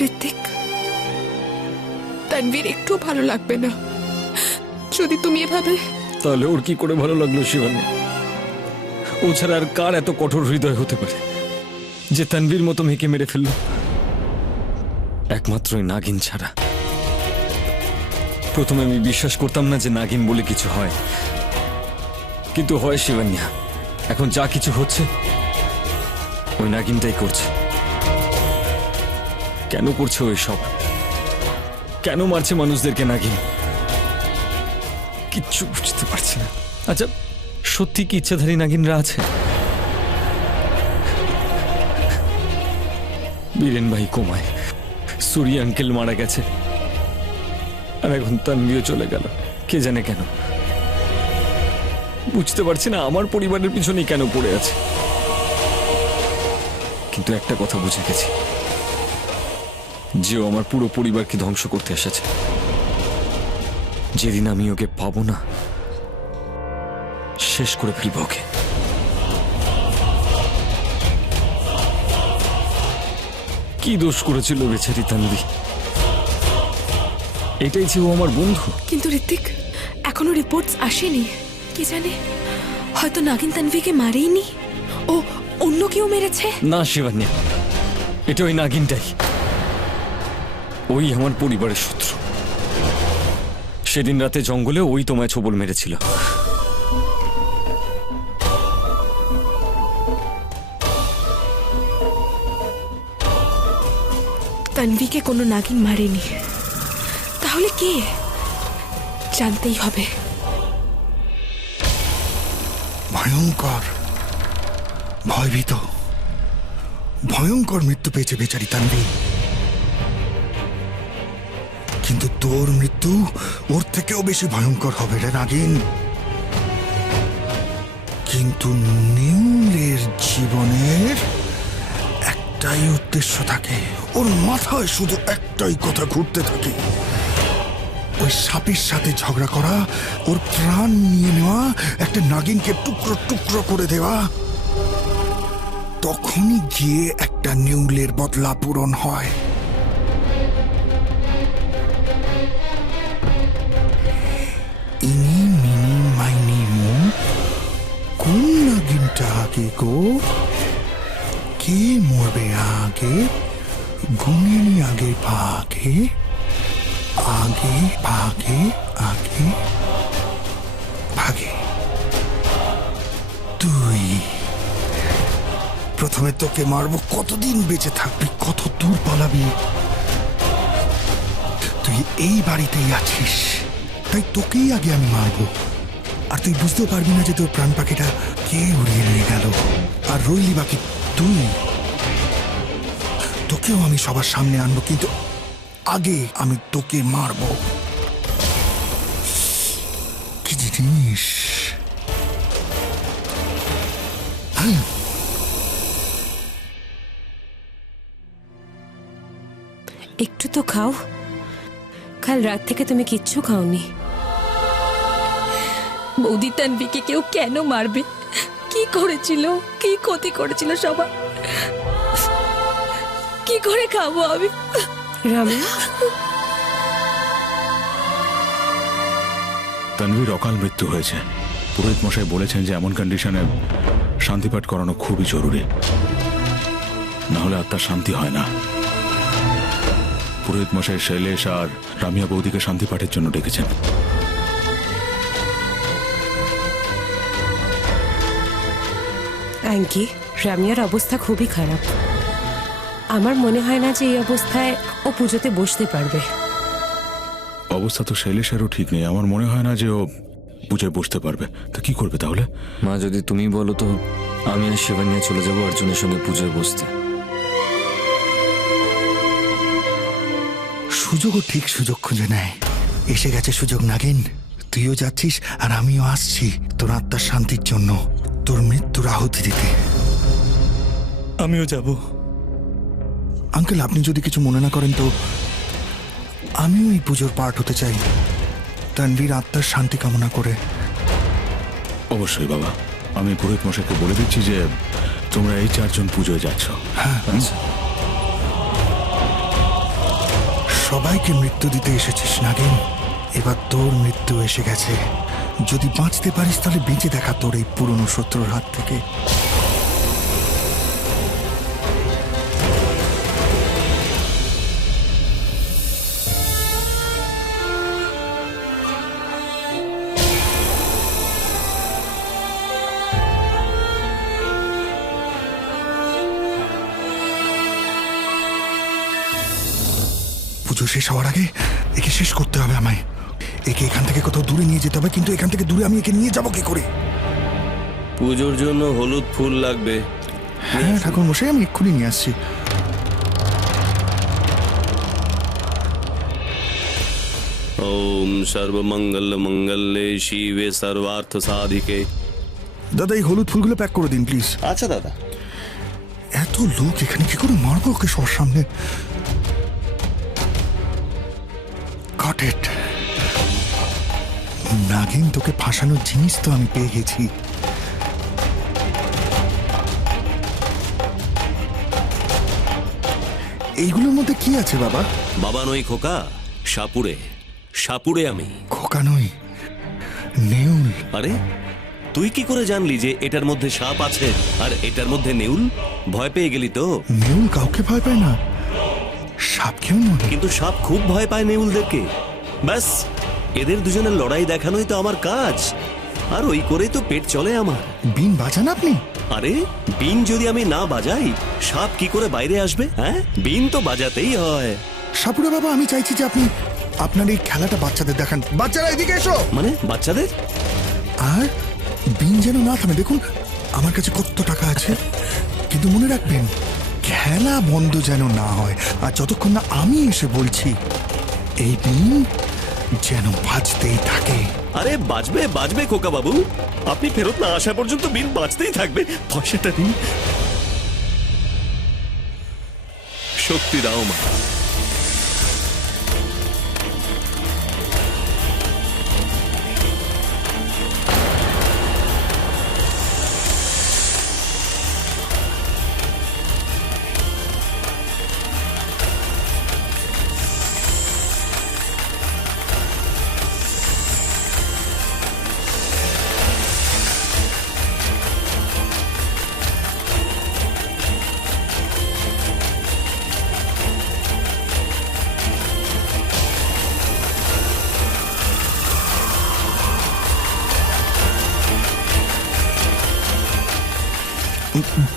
ঋত্বিক, তানভীর একটু ভালো লাগবে না যদি তুমি এভাবে। তাহলে ওর কি করে ভালো লাগলো শিবানী? ও ছাড়া আর কার এত কঠোর হৃদয় হতে পারে যে তানভীর মতো মেয়েকে মেরে ফেলল? একমাত্র ওই নাগিন ছাড়া। প্রথমে আমি বিশ্বাস করতাম না যে নাগিন বলে কিছু হয়, কিন্তু হয় শিবান্যা। এখন যা কিছু হচ্ছে ওই নাগিনটাই করছে। কেন করছে ওই সব? কেন মারছে মানুষদেরকে নাগিন? কিচ্ছু বুঝতে পারছি না। আচ্ছা, সত্যি কি ইচ্ছাধারী নাগিনরা আছে? বীরেন ভাই কোমায়, সূর্য আঙ্কেল মারা গেছে, আর এখন তানভীরও চলে গেল। কে জানে কেন? বুঝতে পারছি না আমার পরিবারের পিছনেই কেন পড়ে আছে। কিন্তু একটা কথা বুঝে গেছি, যে ও আমার পুরো পরিবারকে ধ্বংস করতে এসেছে। যেদিন আমি ওকে পাবো না, শেষ করে ফেলব ওকে। কি দোষ করেছিল বেচারি তানভী? এটাই যে ও আমার বন্ধু। কিন্তু ঋত্বিক, এখনো রিপোর্টস আসেনি। কি জানে, হয়তো নাগিন তানভীকে মারেইনি, ও অন্য কেউ মেরেছে। না শিবান্যা, এটা ওই নাগিনটাই। ওই আমার পরিবারের শত্রু। সেদিন রাতে জঙ্গলে ওই তোমায় ছোবল মেরেছিল। তানভীকে কোনো নাগিন মারেনি, তাহলে কে? জানতেই হবে। ভয়ঙ্কর, ভয়ভীত, ভয়ঙ্কর মৃত্যু পেয়েছে বেচারি তানভী। কিন্তু তোর মৃত্যু ওর থেকেও বেশি ভয়ঙ্কর হবে রে নাগিন। কিন্তু নিউলের জীবনের একটাই উদ্দেশ্য থাকে, ওর মাথায় শুধু একটাই কথা ঘুরতে থাকে, ওই সাপের সাথে ঝগড়া করা, ওর প্রাণ নিয়ে নেওয়া, একটা নাগিনকে টুকরো টুকরো করে দেওয়া। তখনই গিয়ে একটা নিউলের বদলা পূরণ হয়। ইনি মিনি মাইনি মো, কোন নাগিনটা আগে গো? কে মরবে আগে? গুণিনি আগে ভাগে, আগে ভাগে, আগে ভাগে। তুই প্রথমে তোকে মারবো, কতদিন বেঁচে থাকবি, কত দূর পালাবি? তুই এই বাড়িতেই আছিস, তাই তোকেই আগে আমি মারবো। আর তুই বুঝতেও পারবি না যে তোর প্রাণ পাখিটা কে উড়িয়ে নিয়ে গেল। আর রইলি বাকি তুই। তোকেও আমি সবার সামনে আনবো, কিন্তু আগে আমি তোকে মারবো। কি জিনিস! একটু তো খাও। কাল রাত থেকে তুমি কিচ্ছু খাওনি। বৌদি, তানভীকে কেউ কেন মারবে? কি করেছিল? কি ক্ষতি করেছিল সবার? কি করে খাবো আমি? রামিয়া, তানভীর অকাল মৃত্যু হয়েছে। পুরোহিত মশাই বলেছেন যে এমন কন্ডিশনে শান্তিপাঠ করানো খুবই জরুরি, না হলে আত্মার শান্তি হয় না। পুরোহিত মশাই শৈলেশ আর রামিয়া বৌদিকে শান্তিপাঠের জন্য ডেকেছেন। আঙ্কি, রামিয়ার অবস্থা খুবই খারাপ। আমার মনে হয় না যে এই অবস্থায় ও পুজোতে বসতে পারবে। অবস্থা তো শৈলেশেরও ঠিক নেই। আমার মনে হয় না যে ও পুজোয় বসতে পারবে। তা কি করবে তাহলে? মা, যদি তুমি বলো তো আমি আর শিবান্যা চলে যাবো অর্জুনের সঙ্গে পুজোয় বসতে। সুযোগও ঠিক সুযোগ খুঁজে নেয়। এসে গেছে সুযোগ নাগিন। তুইও যাচ্ছিস আর আমিও আসছি তোর আত্মার শান্তির জন্য, তোর মৃত্যুর আহুতি দিতে। আমিও যাব। আঙ্কেল, আপনি যদি কিছু মনে না করেন তো আমিও এই পুজোর পার্ট হতে চাই, তানভীর আত্মার শান্তি কামনা করে। অবশ্যই বাবা, আমি পুরোহিত মশাইকে বলে দিচ্ছি যে তোমরা এই 4 জন পুজোয় যাচ্ছ। হ্যাঁ, আচ্ছা। সবাইকে মৃত্যু দিতে এসেছিস নাগিন, এবার তোর মৃত্যু এসে গেছে। যদি বাঁচতে পারিস তাহলে বেঁচে দেখা তোর এই পুরনো শত্রুর হাত থেকে। পুজো শেষ হওয়ার আগে একে শেষ করতে হবে আমায়। একে এখান থেকে কোথাও দূরে নিয়ে যেতে হবে, কিন্তু এখান থেকে দূরে আমি একে নিয়ে যাবো কি করে? পুজোর জন্য হলুদ ফুল লাগবে। হ্যাঁ ঠাকুর মশাই, আমি এক্ষুনি নিয়ে আসছি। ওম সর্বমঙ্গল মঙ্গলে শিবে সর্বার্থ সাধিকে। দাদা এই হলুদ ফুলগুলো প্যাক করে দিন প্লিজ। আচ্ছা দাদা। এত লোক এখানে কি করে মারবো ওকে সবার সামনে? Got it. নাগিন, তোকে ফাঁসানোর জিনিস তো আমি পেয়ে গেছি। এইগুলোর মধ্যে কি আছে বাবা? বাবা নই খোকা, সাপুড়ে। সাপুড়ে আমি। খোকা নই, নেউল। আরে তুই কি করে জানলি যে এটার মধ্যে সাপ আছে আর এটার মধ্যে নেউল? ভয় পেয়ে গেলি তো? নেউল কাউকে ভয় পায় না, সাপ কেউ নয়। কিন্তু সাপ খুব ভয় পায় নেউলদেরকে। ব্যাস এদের দুজনের লড়াই দেখানোই তো আমার কাজ, আর ওই করেই তো পেট চলে আমার। বিন বাজান আপনি? আরে বিন যদি আমি না বাজাই সাপ কি করে বাইরে আসবে? হ্যাঁ, বিন তো বাজাতেই হয়। সাপুরে বাবা, আমি চাইছি যে আপনি আপনার এই খেলাটা বাচ্চাদের দেখান। বাচ্চারা এদিকে এসো। মানে বাচ্চাদের? আর বিন যেন না থামে। দেখুন আমার কাছে কত টাকা আছে, কিন্তু মনে রাখবেন খেলা বন্ধ যেন না হয়। আর যতক্ষণ না আমি এসে বলছি, এই বিন যেন বাজতেই থাকে। আরে বাজবে বাজবে খোকা বাবু, আপনি ফেরত না আসা পর্যন্ত বিন বাজতেই থাকবে। পয়সাটা দিন। শক্তি দাও মা।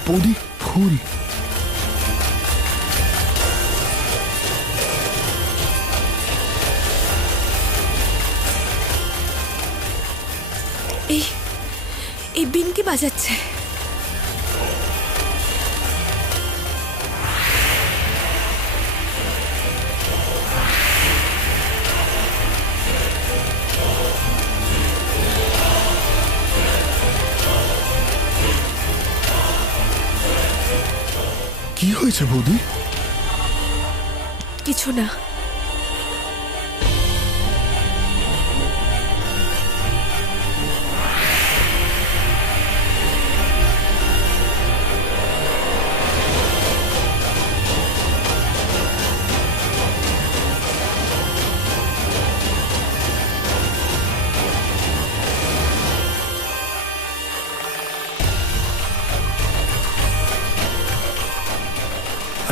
বৌদি ফুল। এই বিন কি বাজাচ্ছে? কি হয়েছে বৌদি? কিছু না।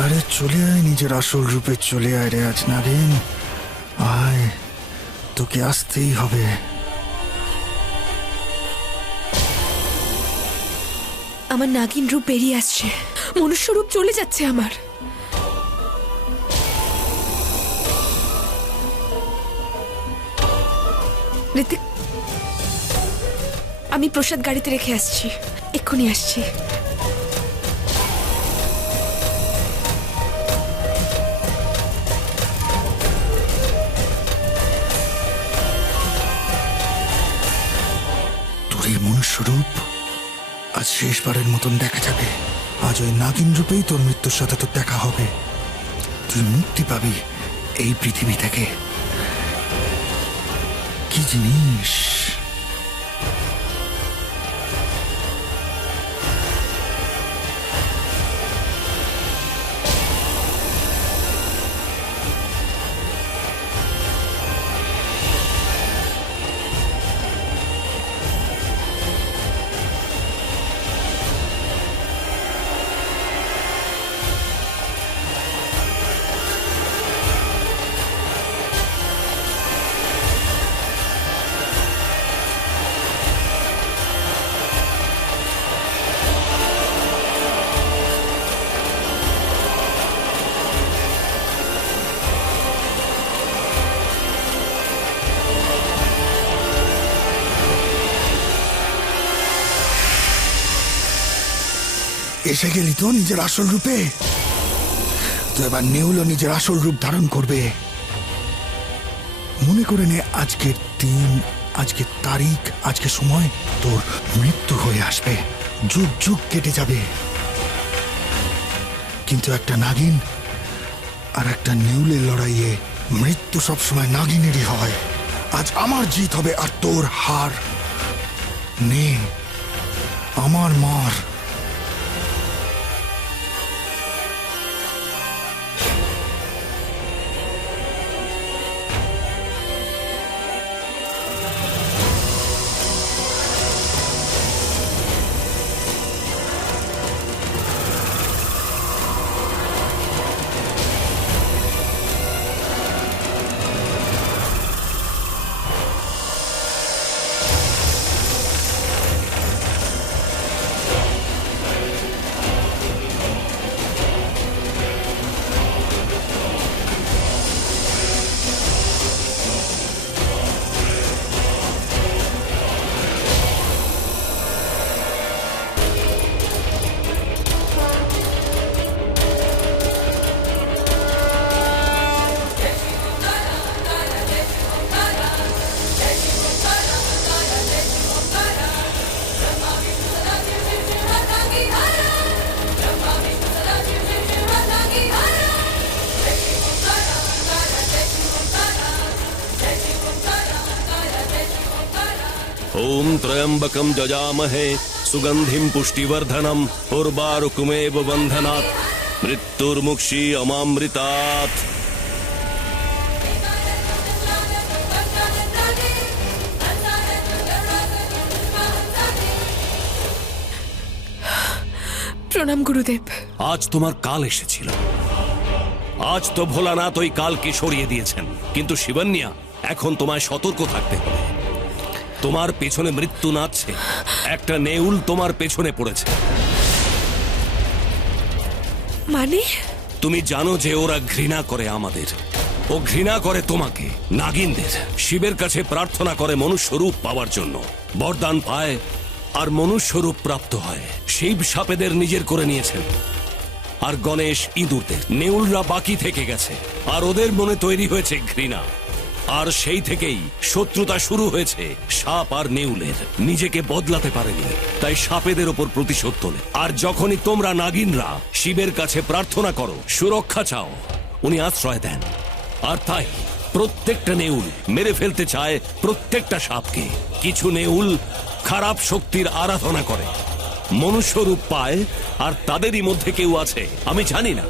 আরে চলে আয়, নিজের আসল রূপে চলে আয় রে আজ নাগিন। আয়, তোকে আসতেই হবে। আমার নাগিন রূপ বেরিয়ে আসছে, মনুষ্য রূপ চলে যাচ্ছে আমার। ঋতিক, আমি প্রসাদ গাড়িতে রেখে আসছি, এক্ষুনি আসছি। তোর এই মনুষ্য রূপ আজ শেষবারের মতন দেখা যাবে। আজ ওই নাগিন রূপেই তোর মৃত্যুর সাথে তোর দেখা হবে। তুই মুক্তি পাবি এই পৃথিবী থেকে। কি জিনিস! এসে গেলি তো নিজের আসল রূপে। তো এবার নেউলও নিজের আসল রূপ ধারণ করবে। মনে করে নে আজকের দিন, আজকের তারিখ, আজকের সময় তোর মৃত্যু হয়ে আসবে, যুগ যুগ কেটে যাবে। কিন্তু একটা নাগিন আর একটা নেউলের লড়াইয়ে মৃত্যু সবসময় নাগিনেরই হয়। আজ আমার জিত হবে আর তোর হার। নে আমার মার। ओम त्र्यंबकम जजामहे सुगंधिम पुष्टिवर्धनम उर्वारुकमेव बंधनात् मृत्युर्मुक्षी अमामृतात्। প্রণাম গুরুদেব। আজ তোমার কাল এসেছিল। আজ তো ভোলানাথ ওই কালকে সরিয়ে দিয়েছেন, কিন্তু শিবন্যা এখন তোমায় সতর্ক থাকতে হবে। তোমার পেছনে মৃত্যু নাচছে, একটা নেউল তোমার পেছনে পড়েছে। মানে তুমি জানো যে ওরা ঘৃণা করে আমাদের, ও ঘৃণা করে তোমাকে, নাগিনদের। শিবের কাছে প্রার্থনা করে মনুষ্য রূপ পাওয়ার জন্য, বরদান পায় আর মনুষ্য রূপ প্রাপ্ত হয়। শিব সাপেদের নিজের করে নিয়েছেন, আর গণেশ ইঁদুরদের। নেউলরা বাকি থেকে গেছে, আর ওদের মনে তৈরি হয়েছে ঘৃণা। আর সেই থেকেই শত্রুতা শুরু হয়েছে সাপ আর নেউলের। নিজেকে বদলাতে পারেনি, তাই সাপেদের ওপর প্রতিশোধ তোলে। আর যখনই তোমরা নাগিনরা শিবের কাছে প্রার্থনা করো, সুরক্ষা চাও, উনি আশ্রয় দেন। আর তাই প্রত্যেকটা নেউল মেরে ফেলতে চায় প্রত্যেকটা সাপকে। কিছু নেউল খারাপ শক্তির আরাধনা করে, মনুষ্য রূপ পায়, আর তাদেরই মধ্যে কেউ আছে, আমি জানি না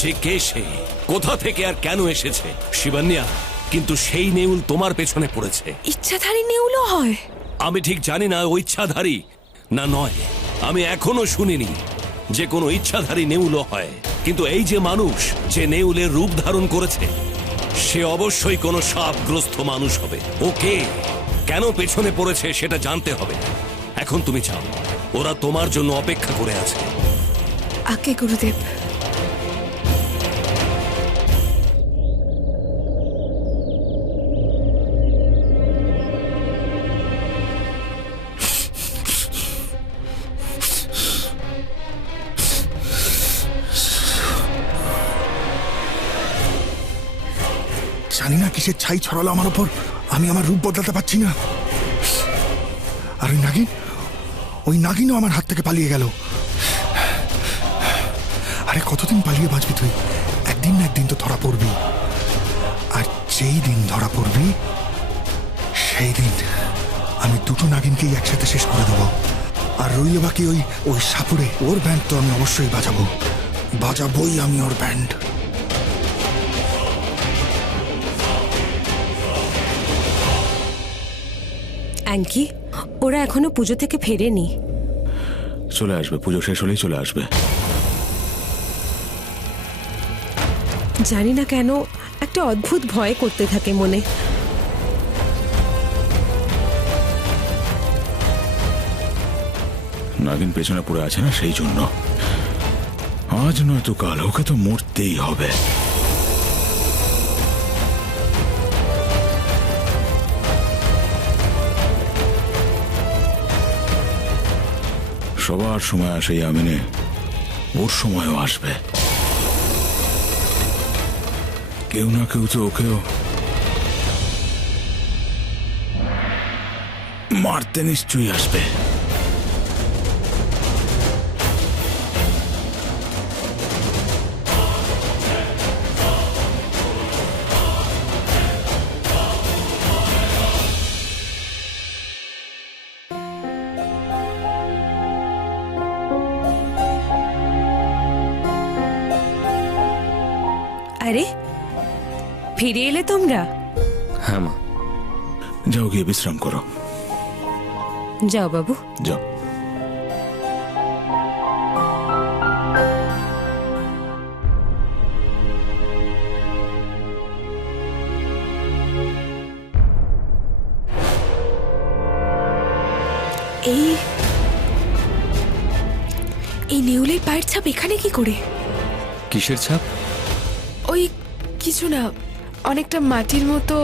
যে কে সে, কোথা থেকে আর কেন এসেছে শিবন্যা, কিন্তু সেই নেউল তোমার পেছনে পড়েছে। ইচ্ছাধারী নেউলও হয়? আমি ঠিক জানি না ও ইচ্ছাধারী না নয়। আমি এখনো শুনিনি যে কোনো ইচ্ছাধারী নেউলও হয়, কিন্তু এই যে মানুষ যে নেউলের রূপ ধারণ করেছে, সে অবশ্যই কোনো সাপগ্রস্ত মানুষ হবে। ওকে কেন পেছনে পড়েছে সেটা জানতে হবে। এখন তুমি যাও, ওরা তোমার জন্য অপেক্ষা করে আছে। আজ্ঞে গুরুদেব। জানি না কিসের ছাই ছড়ালো আমার ওপর, আমি আমার রূপ বদলাতে পারছি না। আর ওই নাগিনও আমার হাত থেকে পালিয়ে গেল। আরে কতদিন পালিয়ে বাঁচবি তুই? একদিন না একদিন তো ধরা পড়বি, আর যেই দিন ধরা পড়বি সেই দিন আমি দুটো নাগিনকেই একসাথে শেষ করে দেবো। আর রইল বাকি ওই সাপুরে, ওর ব্যান্ড তো আমি অবশ্যই বাজাবোই আমি ওর ব্যান্ড। অ্যাঙ্কি, ওরা এখনো পুজো থেকে ফেরেনি। চলে আসবে, পুজো শেষ হলেই চলে আসবে। জানি না কেন একটা অদ্ভুত ভয় করতে থাকে মনে। নাগিন পেছনে পড়ে আছে না, সেই জন্য। আজ নয়তো কাল ওকে তো মরতেই হবে। সবার সময় আসে ইয়ামিনে, ওর সময়ও আসবে। কেউ না কেউ তো ওকেও মারতে নিশ্চয়ই আসবে। আরে ফিরে এলে তোমরা? হ্যাঁ মা। যাও গিয়ে বিশ্রাম করো। যাও বাবু। যাও। এই নেউলের পায়ের ছাপ এখানে কি করে? কিসের ছাপ? ওই কিছু না, অনেকটা মাটির মতো।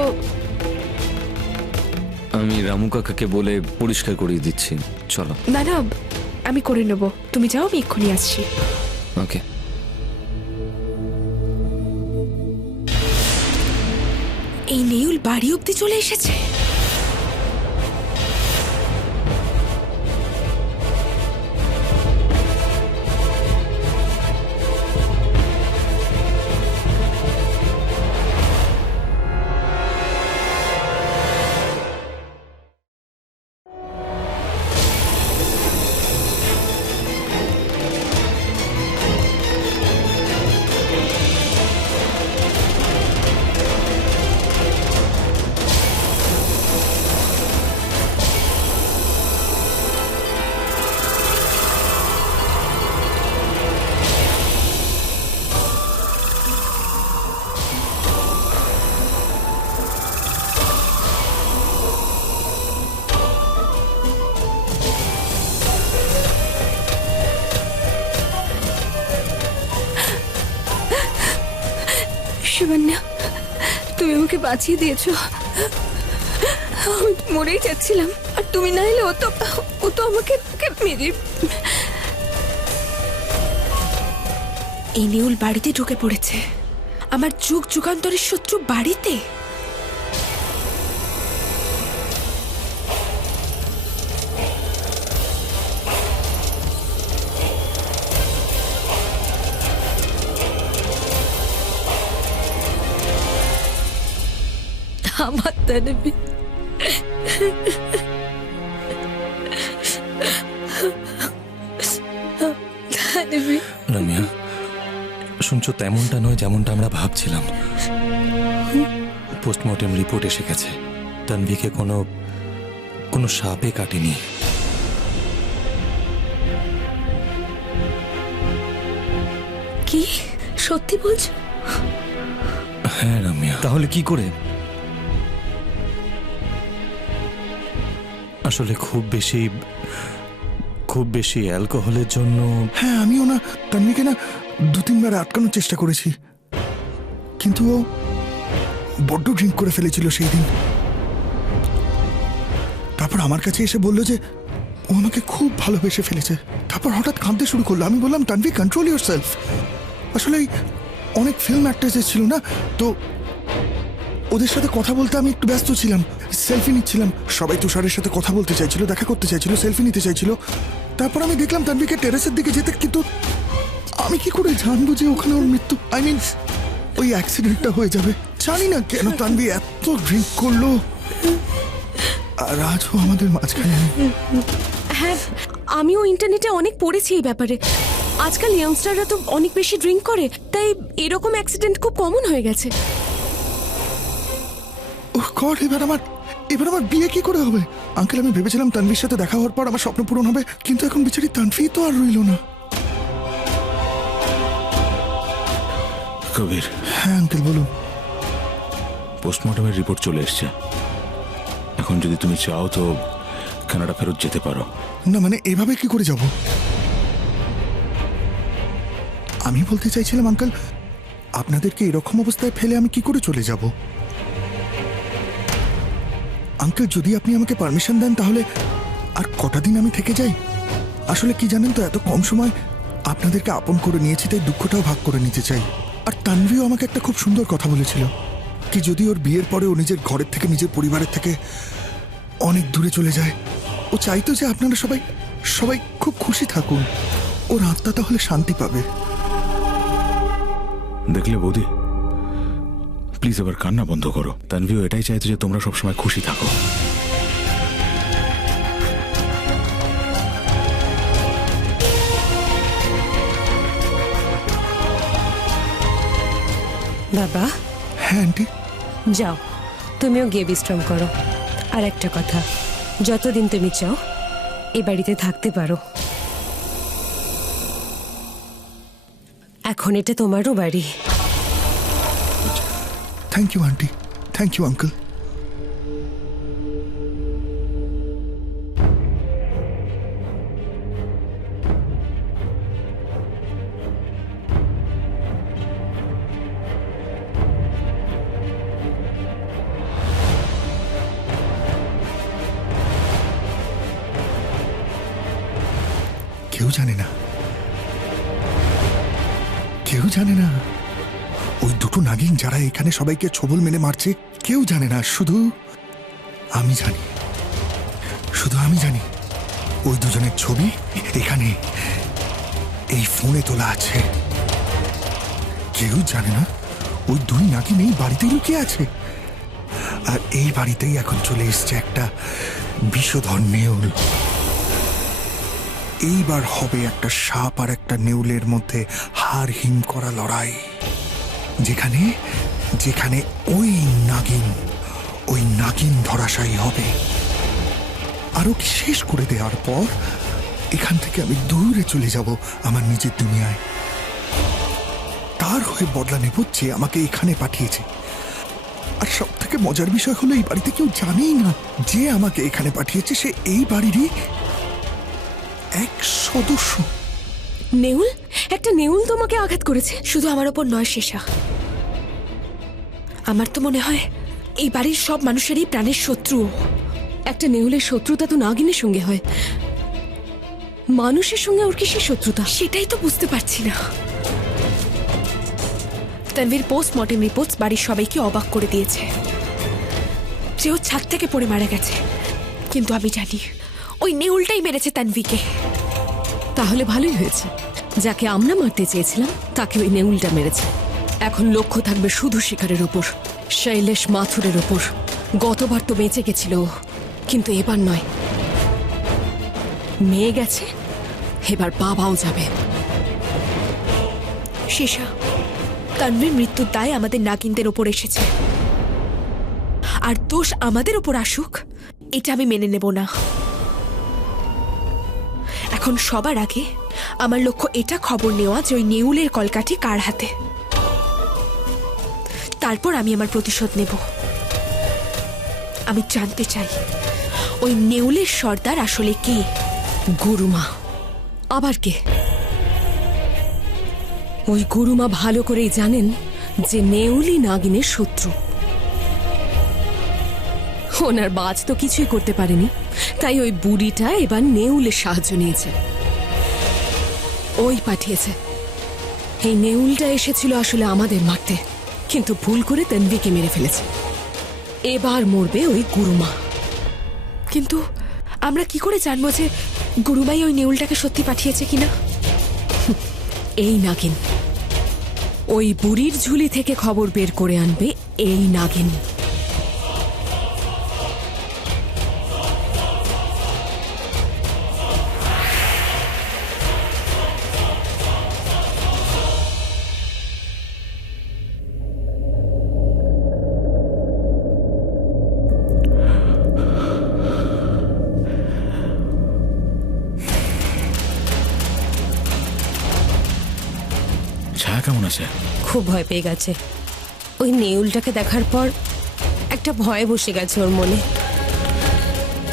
আমি রামু কাকাকে বলে পরিষ্কার করিয়ে দিচ্ছি, চলো। না না, আমি করে নেব, তুমি যাও, আমি এক্ষুনি আসছি। ওকে। এই নেউল বাড়ি অব্দি চলে এসেছে। শিবান্যা, তুমি আমাকে বাঁচিয়ে দিয়েছো। আমি মরেই যাচ্ছিলাম, আর তুমি না এলে ও তো আমাকে মেরে। এই নেউল বাড়িতে ঢুকে পড়েছে, আমার যুগ যুগান্তরের শত্রু বাড়িতে। আমার তানভি, তানভি। রমিয়া, শুনছো তেমনটা নয় যেমনটা আমরা ভাবছিলাম। পোস্টমর্টেম রিপোর্ট এসে গেছে, তানভিকে কোনো সাপে কাটেনি। কি সত্যি বলছো? হ্যাঁ রমিয়া। তাহলে কি করে? আসলে খুব বেশি অ্যালকোহলের জন্য। হ্যাঁ, আমিও না তানভিকে না 2-3 বার আটকানোর চেষ্টা করেছি, কিন্তু ও বড্ড ড্রিঙ্ক করে ফেলেছিল সেই দিন। তারপর আমার কাছে এসে বলল যে ও আমাকে খুব ভালোবেসে ফেলেছে। তারপর হঠাৎ কাঁদতে শুরু করলো। আমি বললাম, তানভি, কন্ট্রোল ইউর সেলফ। আসলে অনেক ফিল্ম অ্যাক্ট্রেস ছিল না তো, ওদের সাথে কথা বলতে আমি একটু ব্যস্ত ছিলাম। সেলফি নিচ্ছিলাম, সবাই তুষারের সাথে কথা বলতে চাইছিল, দেখা করতে চাইছিল, সেলফি নিতে চাইছিল। তারপর আমি দেখলাম তানভিকে টেরেসের দিকে যেতে, কিন্তু আমি কি করে জানবো যে ওখানে ওর মৃত্যু, আই মিন ওই অ্যাক্সিডেন্টটা হয়ে যাবে। জানি না কেন তানভি এত ড্রিঙ্ক করলো, আর আজও আমাদের মাঝখানে নেই। হ্যাঁ, আমিও ইন্টারনেটে অনেক পড়েছি এই ব্যাপারে। আজকাল ইয়াংস্টাররা তো অনেক বেশি ড্রিঙ্ক করে, তাই এরকম অ্যাক্সিডেন্ট খুব কমন হয়ে গেছে। ওহ গড, এবার আমার বিয়ে কি করে হবে? আঙ্কেল, আমি ভেবেছিলাম তানভির সাথে দেখা হওয়ার পর আমার স্বপ্ন পূরণ হবে, কিন্তু এখন বিচারি তানভি তো আর রইল না। কবির। হ্যাঁ আঙ্কেল, বলুন। পোস্টমর্টমের রিপোর্ট চলে এসছে, এখন যদি তুমি চাও তো কানাডা ফেরত যেতে পারো। না মানে এভাবে কি করে যাব? আমি বলতে চাইছিলাম আঙ্কেল, আপনাদেরকে এরকম অবস্থায় ফেলে আমি কি করে চলে যাব? আঙ্কেল, যদি আপনি আমাকে পারমিশন দেন তাহলে আর কটা দিন আমি থেকে যাই। আসলে কি জানেন তো, এত কম সময় আপনাদেরকে আপন করে নিয়েছি, তাই দুঃখটাও ভাগ করে নিতে চাই। আর তানভীও আমাকে একটা খুব সুন্দর কথা বলেছিল, কি যদি ওর বিয়ের পরে ও নিজের ঘরের থেকে, নিজের পরিবারের থেকে অনেক দূরে চলে যায়, ও চাইতো যে আপনারা সবাই সবাই খুব খুশি থাকুন, ওর আত্মা তাহলে শান্তি পাবে। দেখলে বৌদি, প্লিজ এবার কান্না বন্ধ করো। তানভীও এটাই চাইতো যে তোমরা সবসময় খুশি থাকো। বাবা, হ্যাঁ আন্টি। যাও তুমিও গিয়ে বিশ্রাম করো। আর একটা কথা, যতদিন তুমি চাও এই বাড়িতে থাকতে পারো। এখন এটা তোমারও বাড়ি। Thank you aunty, thank you uncle. কেউ জানে না, কেউ জানে না ওই দুটো নাগিন যারা এখানে সবাইকে ছবল মেনে মারছে, কেউ জানে না, শুধু আমি জানি, শুধু আমি জানি। ওই দুজনের ছবি এখানে এই ফোনে তোলা আছে। কেউ জানে না ওই দুই নাগিন এই বাড়িতেই লুকিয়ে আছে, আর এই বাড়িতেই এখন চলে এসছে একটা বিষধর নেউল। এইবার হবে একটা সাপ আর একটা নেউলের মধ্যে হার হিম করা লড়াই, যেখানে যেখানে ওই নাগিন ধরাশায়ী হবে। আর ওকে শেষ করে দেওয়ার পর এখান থেকে আমি দূরে চলে যাব আমার নিজের দুনিয়ায়। তার হয়ে বদলা নেব যে আমাকে এখানে পাঠিয়েছে। আর সব থেকে মজার বিষয় হলো এই বাড়িতে কেউ জানেই না যে আমাকে এখানে পাঠিয়েছে সে এই বাড়িরই এক সদস্য। নেউল? একটা নেউল তোমাকে আঘাত করেছে? শুধু আমার ওপর নয় শেষা, আমার তো মনে হয় এই বাড়ির সব মানুষেরই প্রাণের শত্রু। একটা নেউলের শত্রুতা তো নাগিনের সঙ্গে হয়, মানুষের সঙ্গে ওর কিসের শত্রুতা? সেটাই তো বুঝতে পারছি না। তানভীর পোস্টমর্টেম রিপোর্টস বাড়ির সবাইকে অবাক করে দিয়েছে যে ও ছাদ থেকে পড়ে মারা গেছে, কিন্তু আমি জানি ওই নেউলটাই মেরেছে তানভীকে। তাহলে ভালোই হয়েছে, যাকে আমরা মারতে চেয়েছিলাম তাকে ওই নেউলটা মেরেছে। এখন লক্ষ্য থাকবে শুধু শিকারের উপর, শৈলেশ মাথুরের উপর। গতবার তো বেঁচে গেছিল ও, কিন্তু এবার নয়। মেয়ে গেছে, এবার বাবাও যাবে। শেষা, তানভীর মৃত্যুর দায় আমাদের নাগিনদের ওপর এসেছে, আর দোষ আমাদের ওপর আসুক এটা আমি মেনে নেব না। এখন সবার আগে আমার লক্ষ্য এটা খবর নেওয়া যে ওই নেউলের কলকাঠি কার হাতে, তারপর আমি আমার প্রতিশোধ নেব। আমি জানতে চাই ওই নেউলের সর্দার আসলে কে। গুরুমা। আবার কে? ওই গুরুমা ভালো করেই জানেন যে নেউলই নাগিনের শত্রু। ওনার বাজ তো কিছুই করতে পারেনি, তাই ওই বুড়িটা এবার নেউলের সাহায্য নিয়েছে। ওই পাঠিয়েছে। এই নেউলটা এসেছিল আসলে আমাদের মারতে, কিন্তু ভুল করে তানভীকে মেরে ফেলেছে। এবার মরবে ওই গুরুমা। কিন্তু আমরা কি করে জানবো যে গুরুমাই ওই নেউলটাকে সত্যি পাঠিয়েছে কিনা? এই নাগিন ওই বুড়ির ঝুলি থেকে খবর বের করে আনবে। এই নাগিন ছায়া কেমন আছে? খুব ভয় পেয়ে গেছে। ওই নেউলটাকে দেখার পর একটা ভয় বসে গেছে ওর মনে।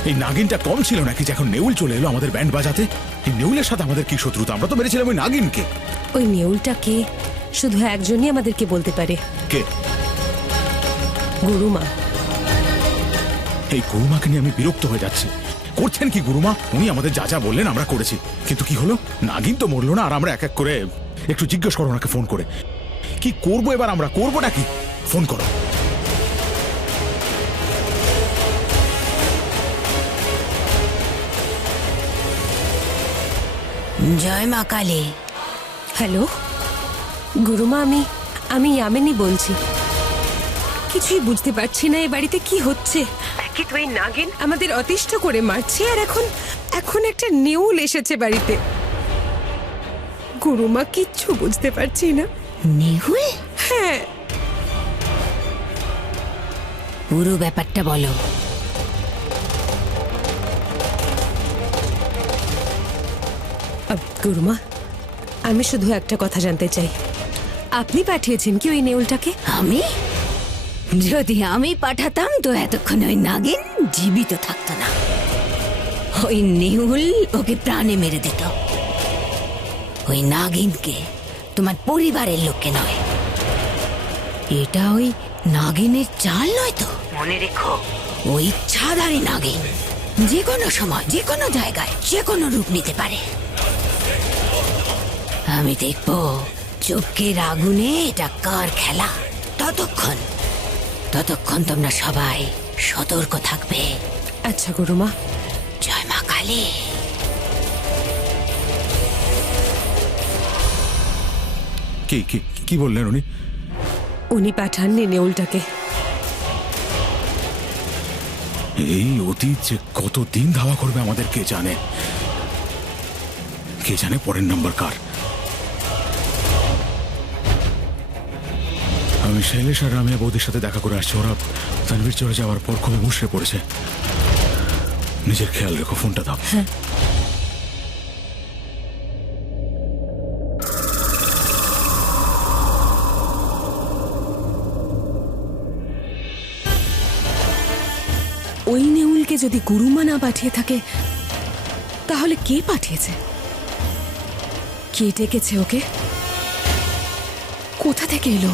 এই নাগিনটা কম ছিল নাকি যে এখন নেউল চলে এলো আমাদের ব্যান্ড বাজাতে? এই নেউলের সাথে আমাদের কি শত্রুতা? আমরা তো মেরেছিলাম ওই নাগিনকে। ওই নেউলটাকে শুধু একজনই আমাদেরকে বলতে পারে। কে? গুরুমা। এই গুরুমাকে নিয়ে আমি বিরক্ত হয়ে যাচ্ছি। করছেন কি গুরুমা? উনি আমাদের যা যা বললেন আমরা করেছি, কিন্তু কি হলো? নাগিন তো মরলো না, আর আমরা এক এক করে একটু জিজ্ঞেস করো ওনাকে ফোন করে কি করবো এবার, আমরা করবো নাকি? ফোন করো। জয় মা কালী। হ্যালো গুরুমা, আমি ইয়ামিনী বলছি। কিছুই বুঝতে পারছি না এ বাড়িতে কি হচ্ছে। কি তুই নাগিন আমাদের অতিষ্ঠ করে মারছে, আর এখন একটা নেউল এসেছে বাড়িতে। গুরুমা কিচ্ছু বুঝতে পারছি না। নেহুল? হ্যাঁ, পুরো ব্যাপারটা বলো। গুরুমা, আমি শুধু একটা কথা জানতে চাই, আপনি পাঠিয়েছেন কি ওই নেউলটাকে? আমি? যদি আমি পাঠাতাম তো এতক্ষণ ওই নাগিন জীবিত থাকতো না। ওই নেহুল ওকে প্রাণে মেরে দিত। ওই নাগিনকে, তোমার পরিবারের লোককে নয়। এটা ওই নাগিনের চাল নয় তো? মনে রেখো, ওই ইচ্ছাধারী নাগিন যে কোনো সময়, যে কোনো জায়গায়, যে কোনো রূপ নিতে পারে। আমি দেখবো চোখের আগুনে এটা কার খেলা। ততক্ষণ তোমরা সবাই সতর্ক থাকবে। আচ্ছা গুরুমা। জয় মা কালী। কি কি কি বললেন উনি? উনি পাঠাননি নেউলটাকে। এই অতীত যে কতদিন ধাওয়া করবে আমাদের কে জানে। কে জানে পরের নাম্বার কার। আমি শৈলেশ আর রামিয়া বৌদির সাথে দেখা করে আসছি। ওরা তানভীর চলে যাওয়ার পর খুবই মুশড়ে পড়েছে। নিজের খেয়াল রেখো, ফোনটা দাও। হ্যাঁ। ওই নেউলকে যদি গুরুমা না পাঠিয়ে থাকে, তাহলে কে পাঠিয়েছে? কে ডেকেছে ওকে? কোথা থেকে এলো?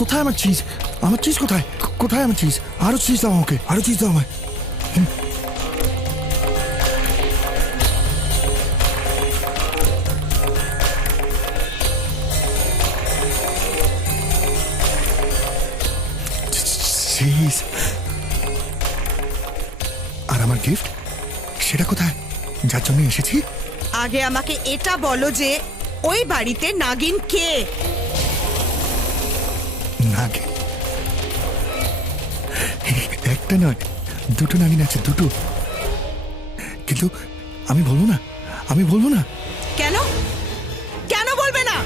কোথায় আমার চিজ? আমার চিজ কোথায়? কোথায় আমার চিজ? আরো চিজ দাও আমাকে, আরো চিজ দাও আমায়। চিজ। আর আমার গিফট, সেটা কোথায়, যার জন্য এসেছি? আগে আমাকে এটা বলো যে ওই বাড়িতে নাগিন কে? নাগিন একটা নয়, দুটো নাগিন আছে, দুটো। কিন্তু আমি বলবো না, আমি বলবো না। কেন? কেন বলবে না?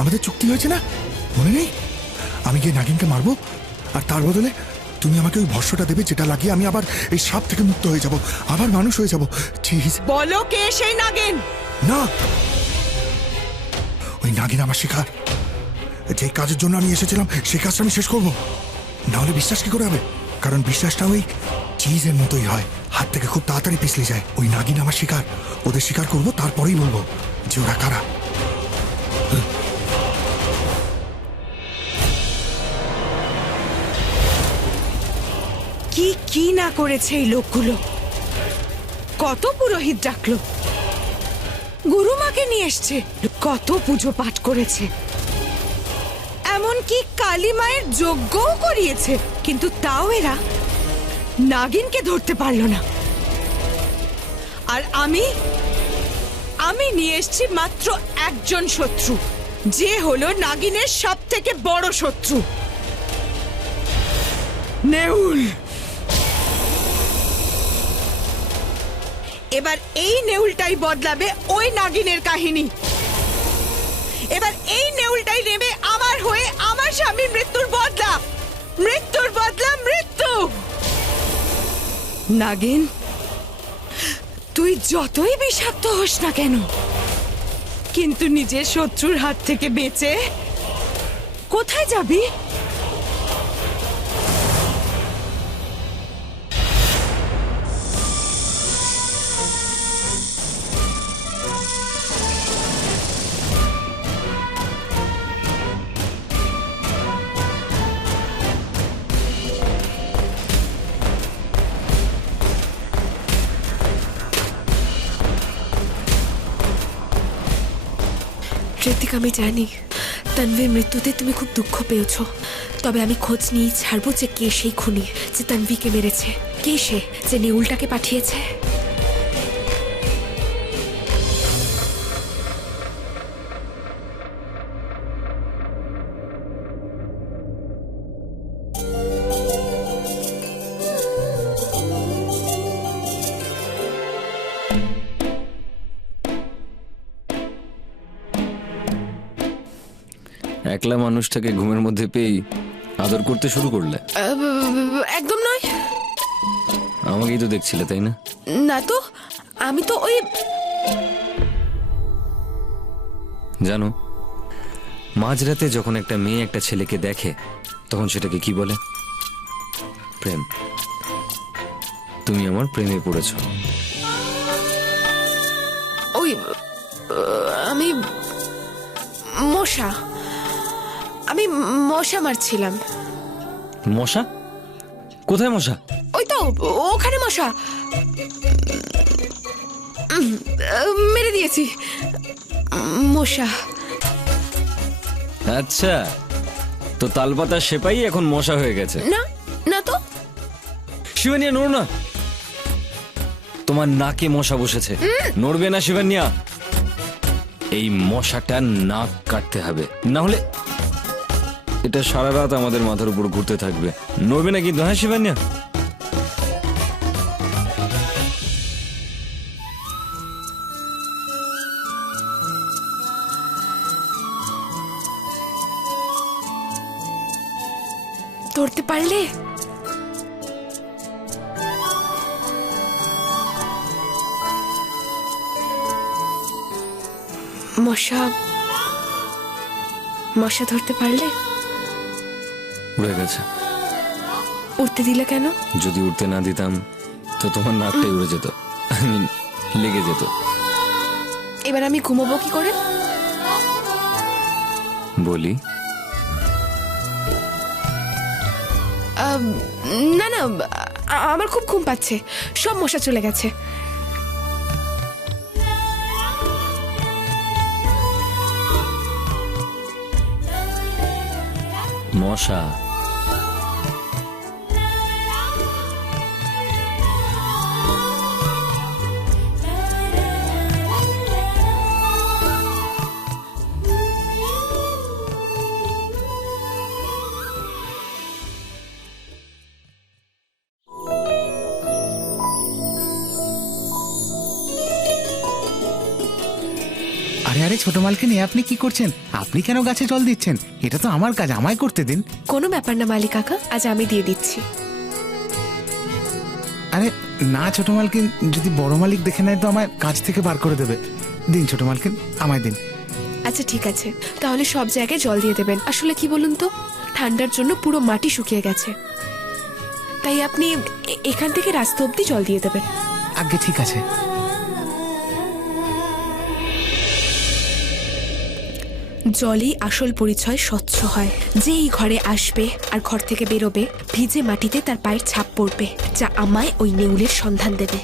আমাদের চুক্তি হয়েছে না, মনে নেই? আমি গিয়ে নাগিনকে মারবো, আর তার বদলে তুমি আমাকে ওই ভস্যটা দেবে, যেটা লাগিয়ে আমি আবার এই সাপ থেকে মুক্ত হয়ে যাব, আবার মানুষ হয়ে যাব। চিজ। বলো কে সেই নাগিন? না, ওই নাগিন আমার শিকার। যে কাজের জন্য আমি এসেছিলাম সেই কাজটা আমি শেষ করবো, না হলে বিশ্বাস কি করে হবে? কারণ বিশ্বাসটা ওই চিজের মতোই হয়, হাত থেকে খুব তাড়াতাড়ি পিছলে যায়। ওই নাগিন আমার শিকার, ওদের শিকার করবো, তারপরেই বলবো যে ওরা কারা। কি কি না করেছে এই লোকগুলো! কত পুরোহিত ডাকলো, গুরুমাকে নিয়ে এসছে, কত পুজো পাঠ করেছে, এমনকি কালী মায়ের যজ্ঞও করিয়েছে, কিন্তু তাও এরা নাগিনকে ধরতে পারল না। আর আমি নিয়ে এসছি মাত্র একজন শত্রু, যে হলো নাগিনের সব থেকে বড় শত্রু, নেউল। এবার এই নেউলটাই বদলাবে ওই নাগিনের কাহিনী। এবার এই নেউলটাই নেবে আমার হয়ে আমার স্বামীর মৃত্যুর বদলা, মৃত্যুর বদলা মৃত্যু। নাগিন তুই যতই বিষাক্ত হোস না কেন, কিন্তু নিজের শত্রুর হাত থেকে বেঁচে কোথায় যাবি? ঋতিক, আমি জানি তানভীর মৃত্যুতে তুমি খুব দুঃখ পেয়েছো, তবে আমি খোঁজ নিয়ে ছাড়বো যে কে সেই খুনি যে তানভীকে মেরেছে, কে সে যে নেউলটাকে পাঠিয়েছে। একলা মানুষটাকে ঘুমের মধ্যে পেয়েই আদর করতে শুরু করলে? একদম নয়। আমাকেই তো দেখছিলে, তাই না? না তো, আমি তো ওই জানো, মাঝরাতে যখন একটা মেয়ে একটা ছেলেকে দেখে তখন সেটাকে কি বলে? প্রেম। তুমি আমার প্রেমে পড়েছ। ওই আমি আমি মশা মারছিলাম। মশা? কোথায় মশা? ওই তো ওখানে মশা। মেরে দিয়েছি মশা। আচ্ছা, তো তালপাতা সেপাই এখন মশা হয়ে গেছে? না না তো। শিবানিয়া, নড়ো না। তোমার নাকে মশা বসেছে, নড়বে না শিবানিয়া। এই মশাটার নাক কাটতে হবে, না হলে এটা সারা রাত আমাদের মাথার উপর ঘুরতে থাকবে। নড়বে না কিন্তু, হ্যাঁ শিবানিয়া? ধরতে পারলে? মশা ধরতে পারলে? উড়ে গেছে। উঠতে দিলে কেন? যদি উঠতে না দিতাম তো তোমার নাকটাই উড়ে যেত, লেগে যেত। এবার আমি ঘুমাবো কি করে? বলি, না না, আমার খুব ঘুম পাচ্ছে, সব মশা চলে গেছে। মশা? আরে আরে ছোট মালকিন, আপনি কি করছেন? আপনি কেন গাছে জল দিচ্ছেন? এটা তো আমার কাজ, আমায় করতে দিন। কোনো ব্যাপার না মালিক কাকা, আজ আমি দিয়ে দিচ্ছি। আরে না ছোট মালকিন, যদি বড় মালিক দেখে নেয় তো আমায় কাজ থেকে বার করে দেবে। দিন ছোট মালকিন, আমায় দিন। আচ্ছা ঠিক আছে, তাহলে সব জায়গায় জল দিয়ে দেবেন। আসলে কি বলুন তো, ঠান্ডার জন্য পুরো মাটি শুকিয়ে গেছে, তাই আপনি এখান থেকে রাস্তা অব্দি জল দিয়ে দেবেন। আগে ঠিক আছে। জলই আসল পরিচয় স্বচ্ছ হয়। যে এই ঘরে আসবে আর ঘর থেকে বেরোবে, ভিজে মাটিতে তার পায়ের ছাপ পড়বে, যা আমায় ওই নেউলের সন্ধান দেবে।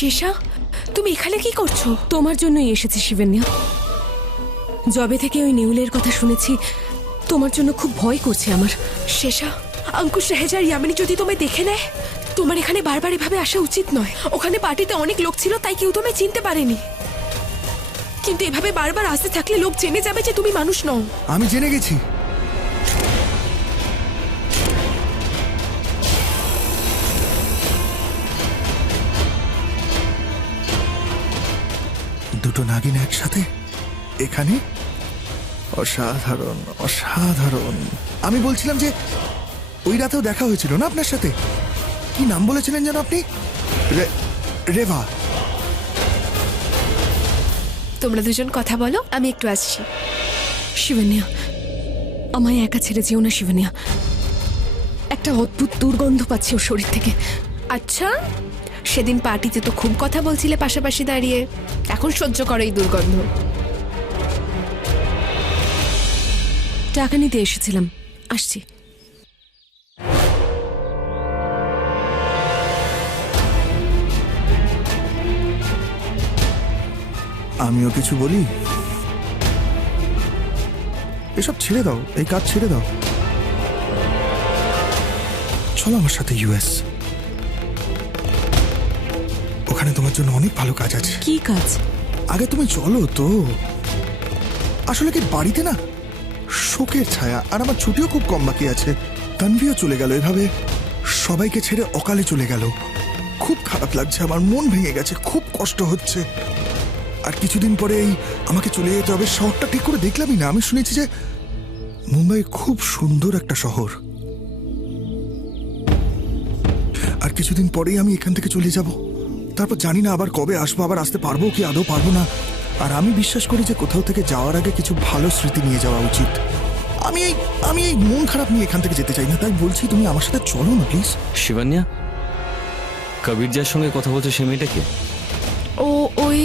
শেষা, তুমি এখানে কি করছো? তোমার জন্যই এসেছি শিবেন্যা। যবে থেকে ওই নেউলের কথা শুনেছি, তোমার জন্য খুব ভয় করছে আমার। শেষা, আঙ্কুশ রেহেজার ইয়ামিনী যদি তোমায় দেখে নেয়, তোমার এখানে বারবার এভাবে আসা উচিত নয়। ওখানে পার্টিতে অনেক লোক ছিল, তাই কেউ তোমায় চিনতে পারেনি, কিন্তু এভাবে বারবার আসতে থাকলে লোক জেনে যাবে যে তুমি মানুষ নও। আমি জেনে গেছি। দুটো নাগিন একসাথে এখানে, অসাধারণ অসাধারণ। আমি বলছিলাম যে ওই রাতেও দেখা হয়েছিল না আপনার সাথে? কি নাম বলেছিলেন যেন আপনি? রেভা। তোমরা দুজন কথা বলো, আমি একটু আসছি। শিবানিয়া, আমায় একা ছেড়ে যেও না শিবানিয়া। একটা অদ্ভুত দুর্গন্ধ পাচ্ছি ওর শরীর থেকে। আচ্ছা, সেদিন পার্টিতে তো খুব কথা বলছিলে পাশাপাশি দাঁড়িয়ে, এখন সহ্য করো এই দুর্গন্ধ। টাকা নিতে এসেছিলাম, আসছি। আমিও কিছু বলি? এসব ছেড়ে দাও, এই কাজ ছেড়ে দাও। চলো আমার সাথে ইউএস, ওখানে তোমার জন্য অনেক ভালো কাজ আছে। কি কাজ? আগে তুমি চলো তো। আসলে কি বাড়িতে না শোকের ছায়া, আর আমার ছুটিও খুব কম বাকি আছে। তানভিও চলে গেল, এভাবে সবাইকে ছেড়ে অকালে চলে গেল। খুব খারাপ লাগছে, আমার মন ভেঙে গেছে, খুব কষ্ট হচ্ছে। আর কিছুদিন পরেই আমাকে চলে যেতে হবে। শহরটা ঠিক করে দেখলামই না। আমি শুনেছি যে মুম্বাই খুব সুন্দর একটা শহর, আর কিছুদিন পরেই আমি এখান থেকে চলে যাব। তারপর জানি না আবার কবে আসবো, আবার আসতে পারবো কি আদৌ পারবো না। আর আমি বিশ্বাস করি যে কোথাও থেকে যাওয়ার আগে কিছু ভালো স্মৃতি নিয়ে যাওয়া উচিত। আমি এই মন খারাপ নিয়ে এখান থেকে যেতে চাই না, তাই বলছি তুমি আমার সাথে চলো না প্লিজ। শিবান্যা, কবির যার সঙ্গে কথা বলছে সে মেয়েটা কে? ও ওই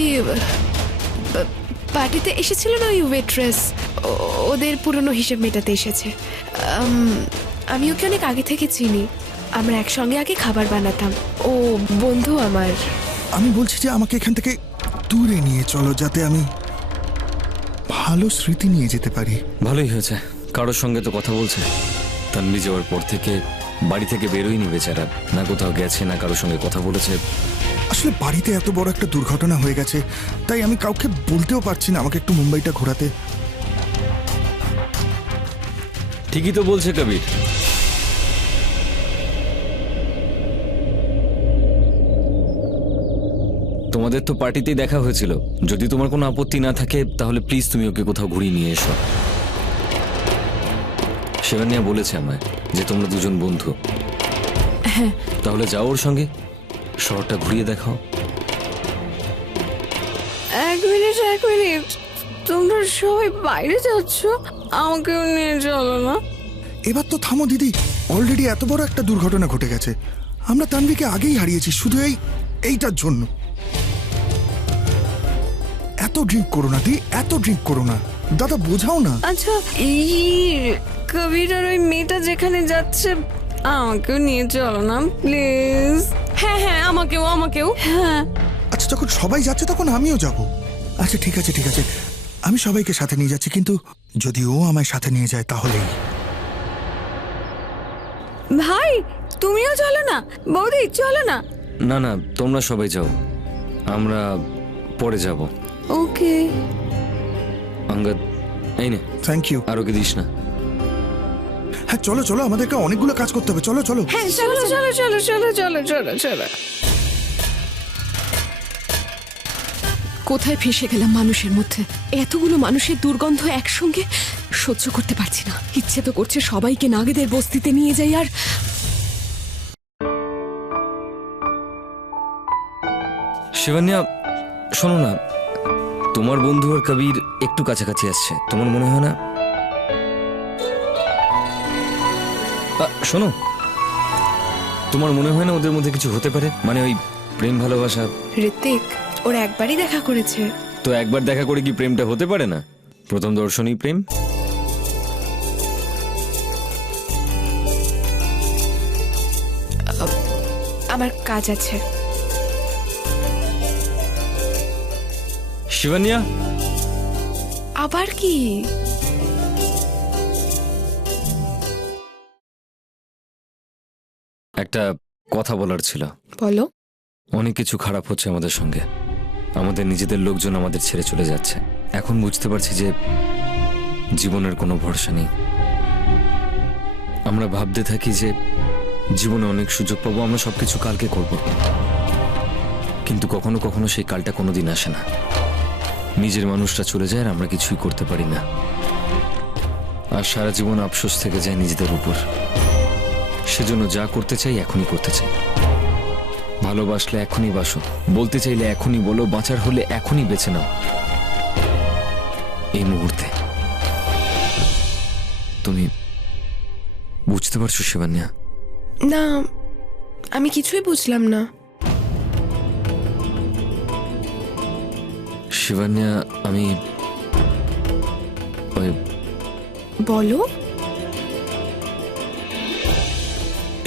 পার্টিতে এসেছিল না ওই ওয়েট্রেস, ওদের পুরনো হিসেব মেটাতে এসেছে। আমি ওকে অনেক আগে থেকে চিনি, আমরা একসঙ্গে আগে খাবার বানাতাম। ও বন্ধু আমার। আমি বলছি যে আমাকে এখান থেকে দূরে নিয়ে চলো, যাতে আমি ভালো স্মৃতি নিয়ে যেতে পারি। ভালোই হয়েছে, কারোর সঙ্গে তো কথা বলছে। তানভি যাওয়ার পর থেকে বাড়ি থেকে বেরোয়নি বেচারা, না কোথাও গেছে না কারোর সঙ্গে কথা বলেছে। আসলে বাড়িতে এত বড় একটা দুর্ঘটনা হয়ে গেছে, তাই আমি কাউকে বলতেও পারছি না আমাকে একটু মুম্বাইটা ঘোরাতে। ঠিকই তো বলছে কবির। তোমাদের তো পার্টিতেই দেখা হয়েছিল। যদি তোমার কোনো আপত্তি না থাকে তাহলে প্লিজ তুমি ওকে কোথাও ঘুরিয়ে নিয়ে এসো। শিবান্যা বলেছে আমায় যে তোমরা দুজন বন্ধু। হ্যাঁ, তাহলে যাও ওর সঙ্গে, শহরটা ঘুরিয়ে দেখাও। এক মিনিট, তোমরা সবাই বাইরে যাচ্ছ, আমাকেও নিয়ে চলো না। এবার তো থামো দিদি, অলরেডি এত বড় একটা দুর্ঘটনা ঘটে গেছে। আমরা তানভিকে আগেই হারিয়েছি শুধু এইটার জন্য। এত ড্রিঙ্ক করো না দি, এত ড্রিঙ্ক করো না। দাদা বোঝাও না। আচ্ছা, এই কবির আর ওই মেয়েটা যেখানে যাচ্ছে আমাকেও নিয়ে চলো না প্লিজ। হ্যাঁ হ্যাঁ, আমাকেও। হ্যাঁ, আচ্ছা, যখন সবাই যাচ্ছে তখন আমিও যাব। আচ্ছা ঠিক আছে, আমি সবাইকে সাথে নিয়ে যাচ্ছি, কিন্তু যদি ও আমায় সাথে নিয়ে যায় তাহলেই। ভাই তুমিও চলো না, বৌদি চলো না। না না, তোমরা সবাই যাও, আমরা পরে যাব। ওকে আঙ্গাদ, এই নে। Thank you. আর ওকে দিস না। হ্যাঁ চলো, আমাদেরকে অনেকগুলো কাজ করতে হবে। চলো। হ্যাঁ, চলো। কোথায় ফেসে গেলাম মানুষের মধ্যে? এতগুলো মানুষের দুর্গন্ধ একসঙ্গে সহ্য করতে পারছি না। ইচ্ছে তো করছে সবাইকে নাগেদের বস্তিতে নিয়ে যাই। আর শিবান্যা, শোনো না, তোমার বন্ধু আর কবির একটু কাছাকাছি আসছে, তোমার মনে হয় না? শোনো, তোমার মনে হয় না ওদের মধ্যে কিছু হতে পারে? মানে ওই প্রেম ভালোবাসা। ঋত্বিক, ওরা একবারই দেখা করেছে। তো একবার দেখা করে কি প্রেমটা হতে পারে না? প্রথম দর্শনই প্রেম। আমার কাজ আছে। শিবান্যা, আবার কি? একটা কথা বলার ছিল। বলো। অনেক কিছু খারাপ হচ্ছে আমাদের সঙ্গে। আমাদের নিজেদের লোকজন আমাদের ছেড়ে চলে যাচ্ছে। এখন বুঝতে পারছি যে জীবনের কোনো ভরসা নেই। আমরা ভাবতে থাকি যে জীবনে অনেক সুযোগ পাবো, আমরা সবকিছু কালকে করব, কিন্তু কখনো কখনো সেই কালটা কোনোদিন আসে না। নিজের মানুষটা চলে যায় আর আমরা কিছুই করতে পারি না, আর সারা জীবন আফসোস থেকে যায় নিজেদের উপর। সেজন্য যা করতে চাই এখনই করতে চাই। ভালোবাসলে এখনই বাসো, বলতে চাইলে এখনই বলো, বাঁচার হলে এখনই বেছে নাও, এই মুহূর্তে। তুমি বুঝতে পারছো শিবান্যা? না, আমি কিছুই বুঝলাম না। শিবান্যা, আমি ওই বলো।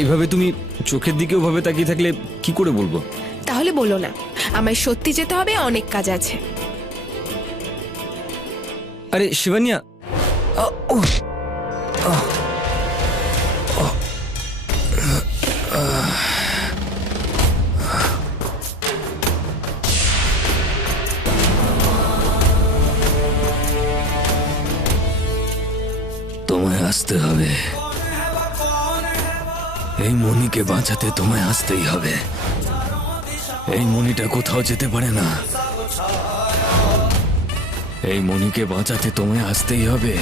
এভাবে তুমি চোখের দিকে ওভাবে তাকিয়ে থাকলে কি করে বলবো? তাহলে বলো না, আমায় সত্যি যেতে হবে, অনেক কাজ আছে। আরে শিবান্যা, তোমায় আসতে হবে, এই মণিকে বাঁচাতে তোমায় আসতেই হবে। এই মণিটা কোথাও যেতে পারে না, এই মণিকে বাঁচাতে তোমায় আসতেই হবে।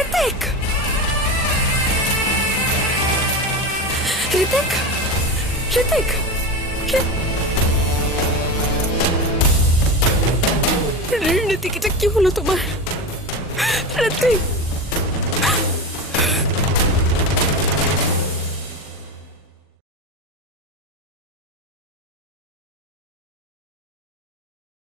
ঋতিক, ঋতিক, ঋতিক, ঋতিক, এটা কি হলো তোমার? ঋতিক।